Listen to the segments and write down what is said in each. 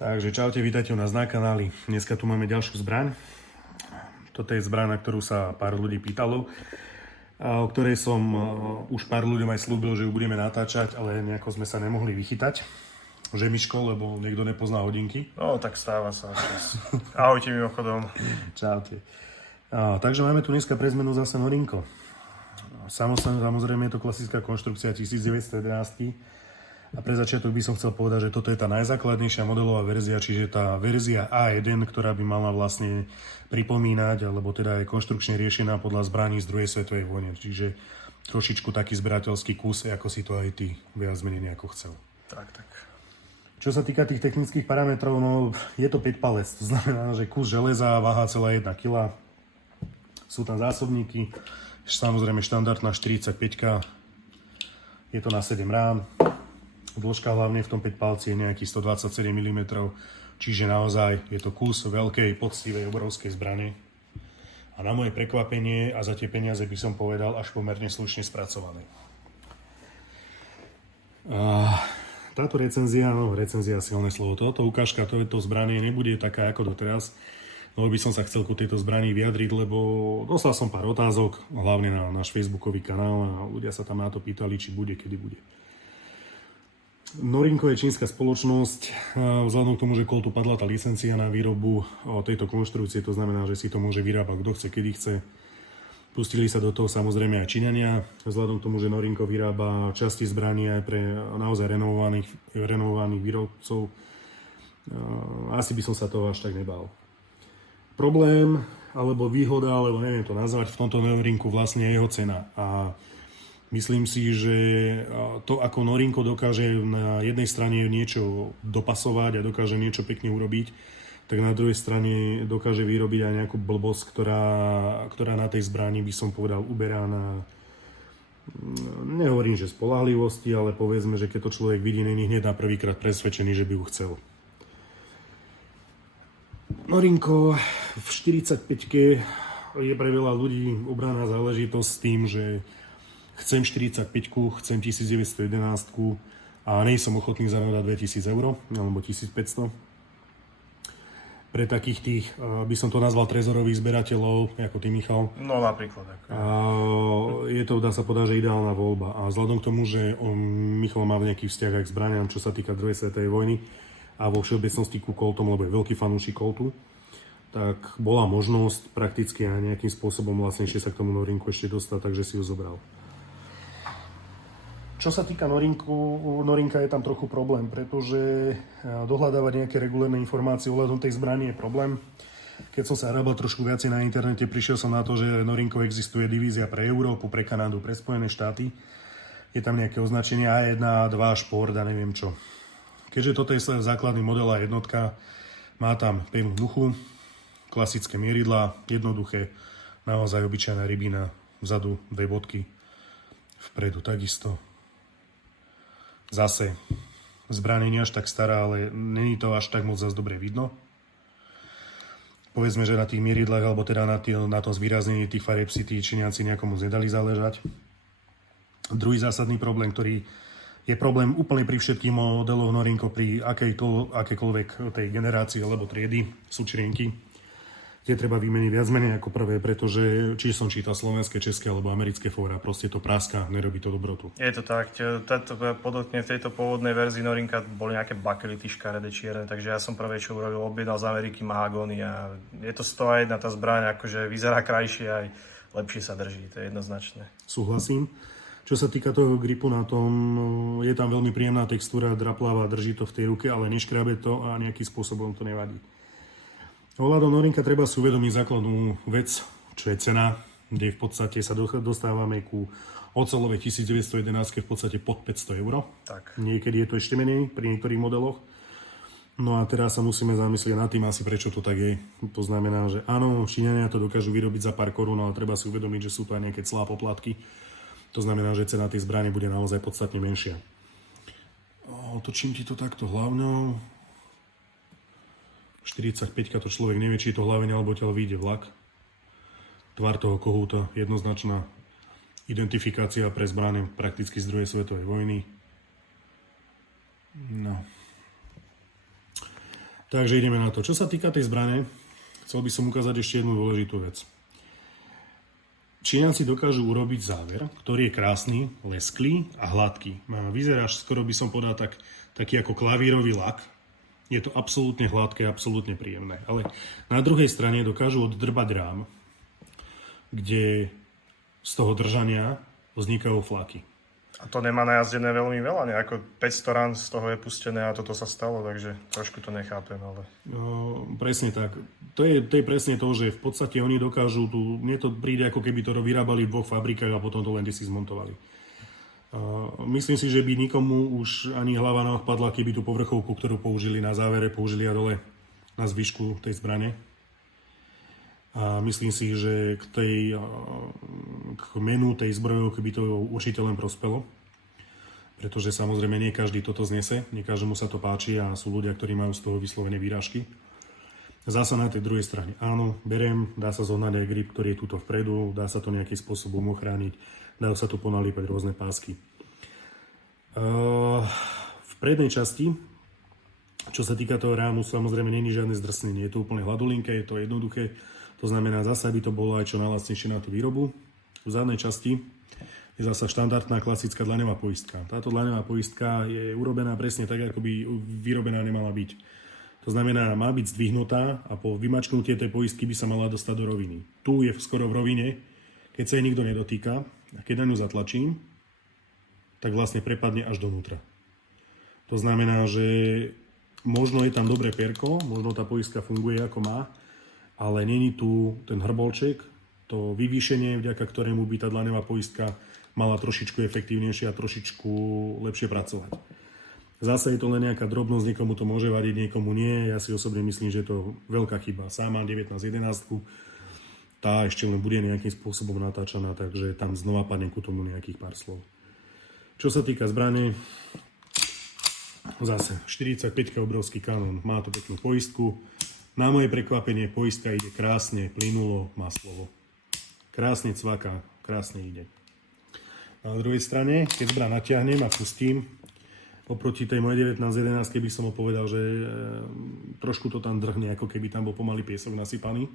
Takže čaute, vítajte u nás na kanáli. Dneska tu máme ďalšiu zbraň. Toto je zbraň, na ktorú sa pár ľudí pýtalo, o ktorej som už pár ľuďom aj slúbil, že ju budeme natáčať, ale nejako sme sa nemohli vychytať. Žemiško, lebo niekto nepozná hodinky. No, tak stáva sa. Ahojte mimochodom. Čaute. Takže máme tu dneska pre zmenu zase Norinko. Samozrejme je to klasická konštrukcia 1911. A pre začiatok by som chcel povedať, že toto je tá najzákladnejšia modelová verzia, čiže tá verzia A1, ktorá by mala vlastne pripomínať, alebo teda je konštrukčne riešená podľa zbraní z druhej svetovej vojny. Čiže trošičku taký zberateľský kus, ako si to aj ty viac menej nejako chcel. Tak. Čo sa týka tých technických parametrov, no je to 5 palec, to znamená, že kus železa váha celá 1 kg. Sú tam zásobníky, samozrejme štandardná 45, je to na 7 rán. Dĺžka hlavne v tom 5 palci je nejakých 127 mm, čiže naozaj je to kus veľkej, poctivej, obrovskej zbrane. A na moje prekvapenie a za tie peniaze by som povedal až pomerne slušne spracované. Táto recenzia silné slovo, toto ukážka tohto zbrane nebude taká ako doteraz. No by som sa chcel ku tejto zbrani vyjadriť, lebo dostal som pár otázok, hlavne na náš facebookový kanál a ľudia sa tam na to pýtali, či bude, kedy bude. Norinko je čínska spoločnosť, vzhľadom k tomu, že Coltu padla tá licencia na výrobu tejto konštrukcie, to znamená, že si to môže vyrábať kto chce, kedy chce. Pustili sa do toho samozrejme aj Číňania, vzhľadom k tomu, že Norinko vyrába časti zbraní aj pre naozaj renovovaných výrobcov. Asi by som sa toho až tak nebál. Problém, alebo výhoda, alebo neviem to nazvať, v tomto Norinku vlastne je jeho cena. A myslím si, že to, ako Norinko dokáže na jednej strane niečo dopasovať a dokáže niečo pekne urobiť, tak na druhej strane dokáže vyrobiť aj nejakú blbosť, ktorá na tej zbrani, by som povedal, uberá na, nehovorím, že spoľahlivosti, ale povedzme, že keď to človek vidí, není hneď na prvýkrát presvedčený, že by ju chcel. Norinko v 45-ke je pre veľa ľudí obraná záležitosť s tým, že chcem 45-ku, chcem 1911 a nejsom ochotný zanadať 2000 eur alebo 1500. Pre takých tých, by som to nazval trezorových zberateľov, ako ty, Michal. No napríklad. Je to, dá sa povedať, že ideálna voľba. A vzhľadom k tomu, že Michal má nejaký vzťah aj k zbraniam, čo sa týka druhej svetovej vojny a vo všeobecnosti ku Coltom, lebo je veľký fanúšik Coltu, tak bola možnosť prakticky a nejakým spôsobom vlastnejšie sa k tomu Norinku ešte dostať, takže si ju zobral. Čo sa týka Norinka je tam trochu problém, pretože dohľadávať nejaké regulérne informácie ohľadom tej zbrani je problém. Keď som sa hrábal trošku viacej na internete, prišiel som na to, že Norinko existuje divízia pre Európu, pre Kanadu, pre Spojené štáty. Je tam nejaké označenie A1, A2, šport a neviem čo. Keďže toto je základný model a jednotka, má tam pevnú duchu, klasické mieridlá, jednoduché, naozaj obyčajná rybina, vzadu 2 bodky, vpredu takisto. Zase, zbraň nie je až tak stará, ale není to až tak moc zase dobre vidno. Povedzme, že na tých mieridlách, alebo teda na tom zvýraznení tých farieb si tí Číňanci nejako moc nedali záležať. Druhý zásadný problém, ktorý je problém úplne pri všetkých modeloch Norinko, pri akejkoľvek tej generácii alebo triedy, sú črienky. Tie treba vymeniť viac menej ako prvé, pretože či som čítal slovenské, české alebo americké fóra, proste to praska, nerobí to dobrotu. Je to tak, podotkne v tejto pôvodnej verzii Norinka boli nejaké bakelity škaredé čierne, takže ja som prvé, čo urobil, objednal z Ameriky mahagóny a je to 101 tá zbraň, akože vyzerá krajšie aj lepšie sa drží, to je jednoznačné. Súhlasím. Čo sa týka toho gripu na tom, je tam veľmi príjemná textúra, draplavá, drží to v tej ruke, ale neškrabe to a nejakým spôsobom to nevadí. Ohľadom Norinka treba si uvedomiť základnú vec, čo je cena, kde v podstate sa dostávame ku oceľovej 1911 v podstate pod 500 eur. Tak. Niekedy je to ešte menej pri niektorých modeloch. No a teraz sa musíme zamyslieť nad tým asi, prečo to tak je. To znamená, že áno, Číňania to dokážu vyrobiť za pár korún, ale treba si uvedomiť, že sú to aj nejaké clá poplatky. To znamená, že cena tej zbrane bude naozaj podstatne menšia. Otočím ti to takto hlavnou. 45-ka to človek nevie, či je to hlavene alebo ťaľ vyjde vlak. Tvar toho kohúta, jednoznačná identifikácia pre zbrane prakticky z druhej svetovej vojny. No. Takže ideme na to. Čo sa týka tej zbrane, chcel by som ukázať ešte jednu dôležitú vec. Číňanci dokážu urobiť záver, ktorý je krásny, lesklý a hladký. Vyzerá, skoro by som povedal, taký ako klavírový lak. Je to absolútne hladké, absolútne príjemné. Ale na druhej strane dokážu oddrbať rám, kde z toho držania vznikajú flaky. A to nemá najazdené veľmi veľa, nejako 500 rán z toho je pustené a toto sa stalo, takže trošku to nechápem, ale... No, presne tak. To je presne to, že v podstate oni dokážu mne to príde, ako keby to vyrábali v 2 fabrikách a potom to len si zmontovali. Myslím si, že by nikomu už ani hlava neodpadla, keby tú povrchovku, ktorú použili na závere, použili a dole na zvyšku tej zbrane. A myslím si, že k menu tej zbrojovky by to určite len prospelo. Pretože samozrejme nie každý toto znese, nie každému sa to páči a sú ľudia, ktorí majú z toho vyslovené výražky. Zasa na tej druhej strane áno, beriem, dá sa zohnať aj grip, ktorý je tuto vpredu, dá sa to nejakým spôsobom ochrániť, dajú sa tu ponalípať rôzne pásky. V prednej časti, čo sa týka toho rámu, samozrejme není žiadne zdrsnenie, je to úplne hladolinké, je to jednoduché. To znamená, zasa by to bolo aj čo najlacnejšie na tú výrobu. V zadnej časti je zasa štandardná klasická dlaňová poistka. Táto dlaňová poistka je urobená presne tak, ako by vyrobená nemala byť. To znamená, má byť zdvihnutá a po vymačknutie tej poistky by sa mala dostať do roviny. Tu je skoro v rovine, keď sa jej nikto nedotýka a keď na ňu zatlačím, tak vlastne prepadne až donútra. To znamená, že možno je tam dobré perko, možno tá poistka funguje ako má, ale není tu ten hrbolček, to vyvýšenie, vďaka ktorému by tá dlaňová poistka mala trošičku efektívnejšie a trošičku lepšie pracovať. Zase je to len nejaká drobnosť, niekomu to môže vadiť, niekomu nie. Ja si osobne myslím, že je to veľká chyba. Sám mám 1911, tá ešte len bude nejakým spôsobom natáčaná, takže tam znova padne ku tomu nejakých pár slov. Čo sa týka zbrane, zase 45 obrovský kanón, má to peknú poistku. Na moje prekvapenie poistka ide krásne, plynulo, má slovo. Krásne cvaká, krásne ide. Na druhej strane, keď zbraň natiahnem a pustím, oproti tej mojej 1911 by som ho povedal, že trošku to tam drhne, ako keby tam bol pomaly piesok nasypaný.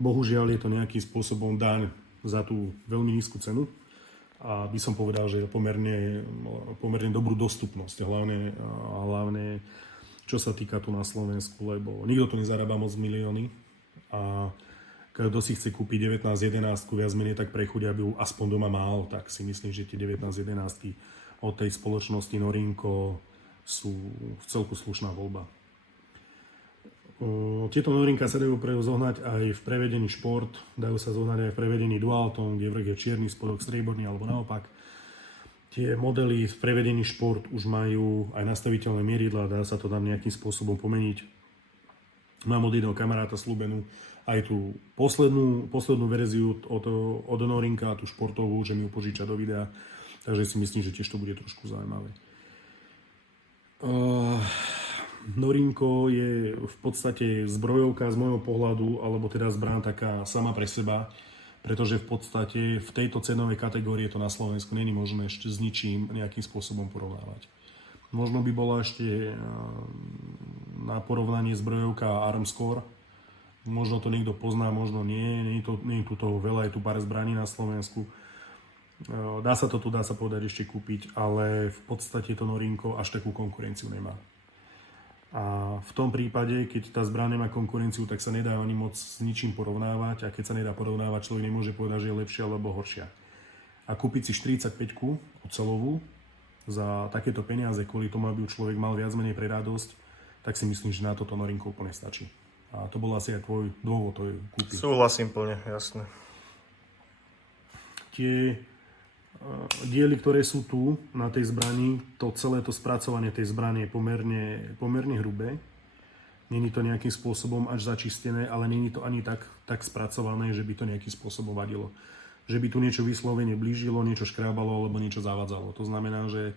Bohužiaľ je to nejakým spôsobom daň za tú veľmi nízku cenu. A by som povedal, že je pomerne dobrú dostupnosť, hlavne čo sa týka tu na Slovensku, lebo nikto tu nezarába moc milióny a kto si chce kúpiť 1911 viac menej tak pre chuť, aby ju aspoň doma mal, tak si myslím, že tie 1911 od tej spoločnosti Norinco sú v celku slušná voľba. Tieto Norinka sa dajú zohnať aj v prevedení šport, dajú sa zohnať aj v prevedení dualton, kde vrch je čierny, spodok strieborný alebo naopak. Tie modely v prevedení šport už majú aj nastaviteľné mieridlá, dá sa to tam nejakým spôsobom pomeniť. Mám od jedného kamaráta slúbenú aj tú poslednú verziu od Norinka, tú športovú, že mi ju požiča do videa, takže si myslím, že tiež to bude trošku zaujímavé. Norinko je v podstate zbrojovka z môjho pohľadu, alebo teda zbraň taká sama pre seba, pretože v podstate v tejto cenovej kategórii to na Slovensku není možné ešte s ničím nejakým spôsobom porovnávať. Možno by bola ešte na porovnanie zbrojovka Armscore. Možno to niekto pozná, možno nie. Nie je tu toho veľa, je tu pár zbraní na Slovensku. Dá sa to tu, dá sa povedať, ešte kúpiť, ale v podstate to Norinko až takú konkurenciu nemá. A v tom prípade, keď tá zbraň nemá konkurenciu, tak sa nedá ani moc s ničím porovnávať a keď sa nedá porovnávať, človek nemôže povedať, že je lepšia alebo horšia. A kúpiť si 45-ku oceľovú za takéto peniaze, kvôli tomu, aby človek mal viac menej pre radosť, tak si myslím, že na toto Norinko úplne stačí. A to bol asi aj tvoj dôvod to kúpiť. Súhlasím plne, jasné. Tie diely, ktoré sú tu na tej zbrani, to celé to spracovanie tej zbrane je pomerne hrubé. Není to nejakým spôsobom až začistené, ale není to ani tak spracované, že by to nejakým spôsobom vadilo. Že by tu niečo vyslovene blížilo, niečo škrábalo alebo niečo zavadzalo. To znamená, že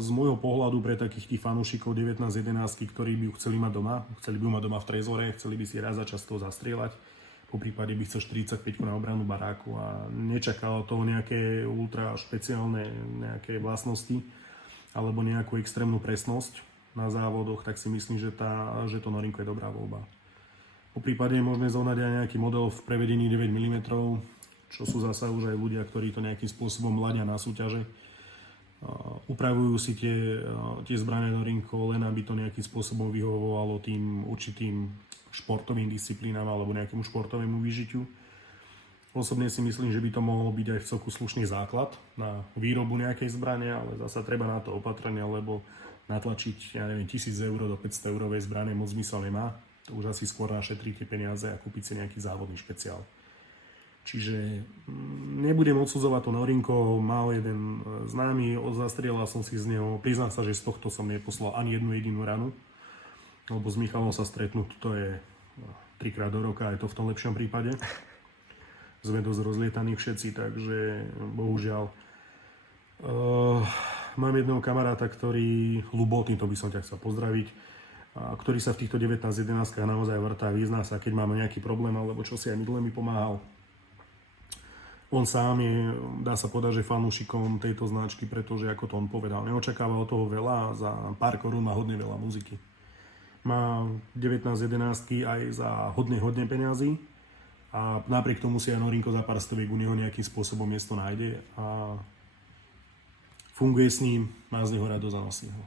z môjho pohľadu pre takých tých fanúšikov 1911, ktorí by ju chceli mať doma, chceli by ju mať doma v trezore, chceli by si raz za čas toho zastrieľať, po prípade by chcel 45 na obranu baráku a nečakal toho nejaké ultra špeciálne nejaké vlastnosti alebo nejakú extrémnu presnosť. na závodoch, tak si myslím, že to Norinko je dobrá voľba. Po prípade je možné zohnať aj nejaký model v prevedení 9 mm, čo sú zasa už aj ľudia, ktorí to nejakým spôsobom ladia na súťaže. Upravujú si tie zbrane Norinko len aby to nejakým spôsobom vyhovovalo tým určitým športovým disciplínám alebo nejakému športovému vyžitiu. Osobne si myslím, že by to mohol byť aj v celku slušný základ na výrobu nejakej zbrane, ale zasa treba na to opatrne, lebo natlačiť, 1000 eur do 500 eurovej zbrane moc zmysel nemá. To už asi skôr našetríte peniaze a kúpiť si nejaký závodný špeciál. Čiže nebudem odsudzovať to Norinko, mal jeden známy, zastrieľal som si z neho, priznám sa, že z tohto som neposlal ani jednu jedinú ranu, lebo s Michalom sa stretnúť, to je 3-krát do roka, je to v tom lepšom prípade. Sme dosť rozlietaní všetci, takže bohužiaľ. Mám jedného kamaráta, ktorý, Lubotný, to by som ťa chcel pozdraviť, ktorý sa v týchto 19-11 naozaj vrtá, vyzná sa, keď máme nejaký problém, alebo čo si aj minule mi pomáhal. On sám je, dá sa povedať, že fanúšikom tejto značky, pretože ako to on povedal, neočakával od toho veľa a za pár korún má hodne veľa muziky. Má 19-11 aj za hodne peňazí a napriek tomu si aj Norinko za pár stoviek u neho nejakým spôsobom miesto nájde a funguje s ním, má z neho radosť a nosí ho.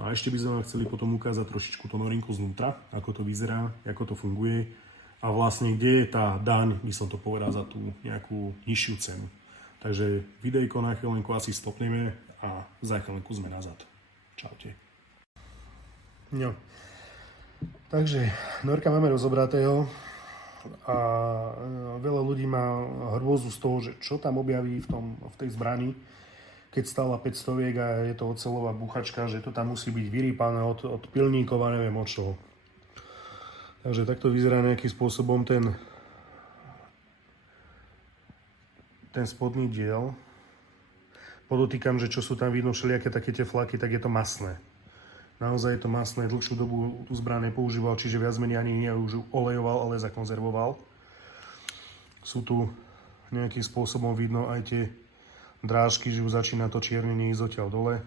No a ešte by sme vám chceli potom ukázať trošičku to Norinko znútra, ako to vyzerá, ako to funguje a vlastne kde je tá daň, by som to povedal, za tú nejakú nižšiu cenu. Takže videjko na chvíľenku asi stopneme a za chvíľenku sme nazad. Čaute. No. Takže Norka máme rozobratého a veľa ľudí má hrôzu z toho, že čo tam objaví v tej zbrani, keď stála 500 a je to oceľová buchačka, že to tam musí byť vyrýpané od pilníkov a neviem od čoho. Takže takto vyzerá nejakým spôsobom ten spodný diel. Podotýkam, že čo sú tam vidno všelijaké také tie flaky, tak je to masné. Naozaj je to masné, dlhšiu dobu tú zbraň nepoužíval, čiže viac menej ani už olejoval, ale zakonzervoval. Sú tu nejakým spôsobom vidno aj tie drážky, že už začína to čiernenie ísť odtiaľ dole.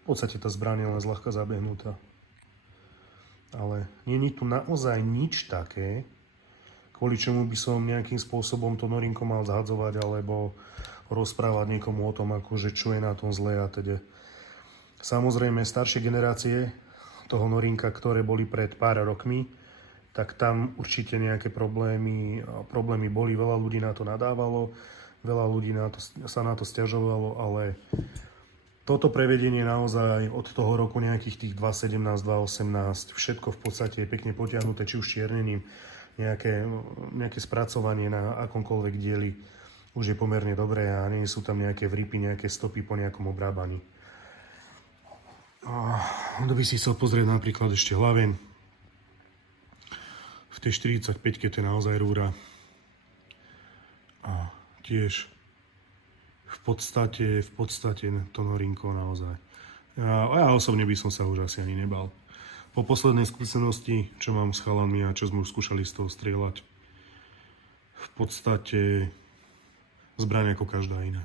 V podstate tá zbraň je len zľahka zabehnutá. Ale nie je tu naozaj nič také, kvôli čomu by som nejakým spôsobom to Norinko mal zhadzovať alebo rozprávať niekomu o tom, akože čo je na tom zlé a teda. Samozrejme, staršie generácie toho Norinka, ktoré boli pred pár rokmi, tak tam určite nejaké problémy boli, veľa ľudí na to nadávalo, veľa ľudí sa na to sťažovalo, ale toto prevedenie naozaj od toho roku nejakých tých 2017, 2018, všetko v podstate je pekne potiahnuté, či už čiernením, nejaké spracovanie na akomkoľvek dieli už je pomerne dobré a nie sú tam nejaké vrypy, nejaké stopy po nejakom obrábaní. Kto by si chcel pozrieť napríklad ešte hlaven, v tej 45-ke to je naozaj rúra a tiež v podstate to Norinko naozaj. Ja osobne by som sa už asi ani nebal. Po poslednej skúsenosti, čo mám s chalami a čo sme už skúšali z toho strieľať, v podstate zbraň ako každá iná.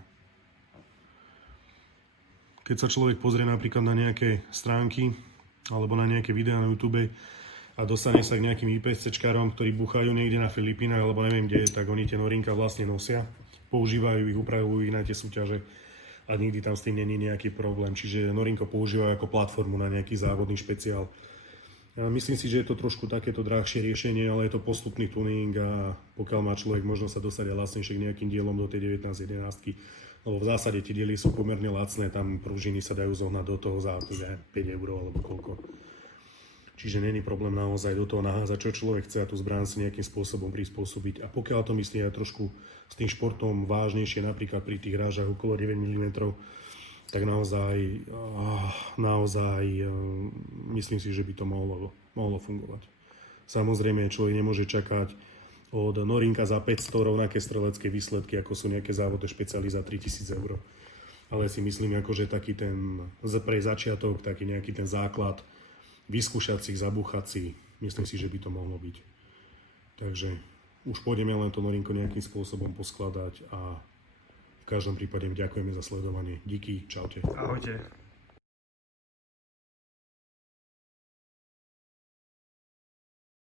Keď sa človek pozrie napríklad na nejaké stránky alebo na nejaké videá na YouTube a dostane sa k nejakým IPSCčkárom, ktorí buchajú niekde na Filipínach alebo neviem kde, tak oni tie Norinka vlastne nosia. Používajú ich, upravujú ich na tie súťaže a nikdy tam s tým není nejaký problém. Čiže Norinko používajú ako platformu na nejaký závodný špeciál. Ja myslím si, že je to trošku takéto drahšie riešenie, ale je to postupný tuning a pokiaľ má človek možnosť sa dostať aj lacnejšie k nejakým dielom do tej 1911, lebo v zásade tie diely sú pomerne lacné, tam pružiny sa dajú zohnať do toho za 5 eur alebo koľko. Čiže není problém naozaj do toho naházať, čo človek chce a tú zbraň si nejakým spôsobom prispôsobiť. A pokiaľ to myslí aj trošku s tým športom vážnejšie, napríklad pri tých rážach okolo 9 mm, tak naozaj myslím si, že by to mohlo fungovať. Samozrejme, človek nemôže čakať od Norinka za 500 rovnaké strelecké výsledky, ako sú nejaké závodné špeciály za 3000 eur. Ale si myslím, že taký ten pre začiatok, taký nejaký ten základ, vyskúšať si, zabúchať si, myslím si, že by to mohlo byť. Takže už pôjdeme len to Norinko nejakým spôsobom poskladať a v každom prípade ďakujeme za sledovanie. Díky, čaute. Ahojte.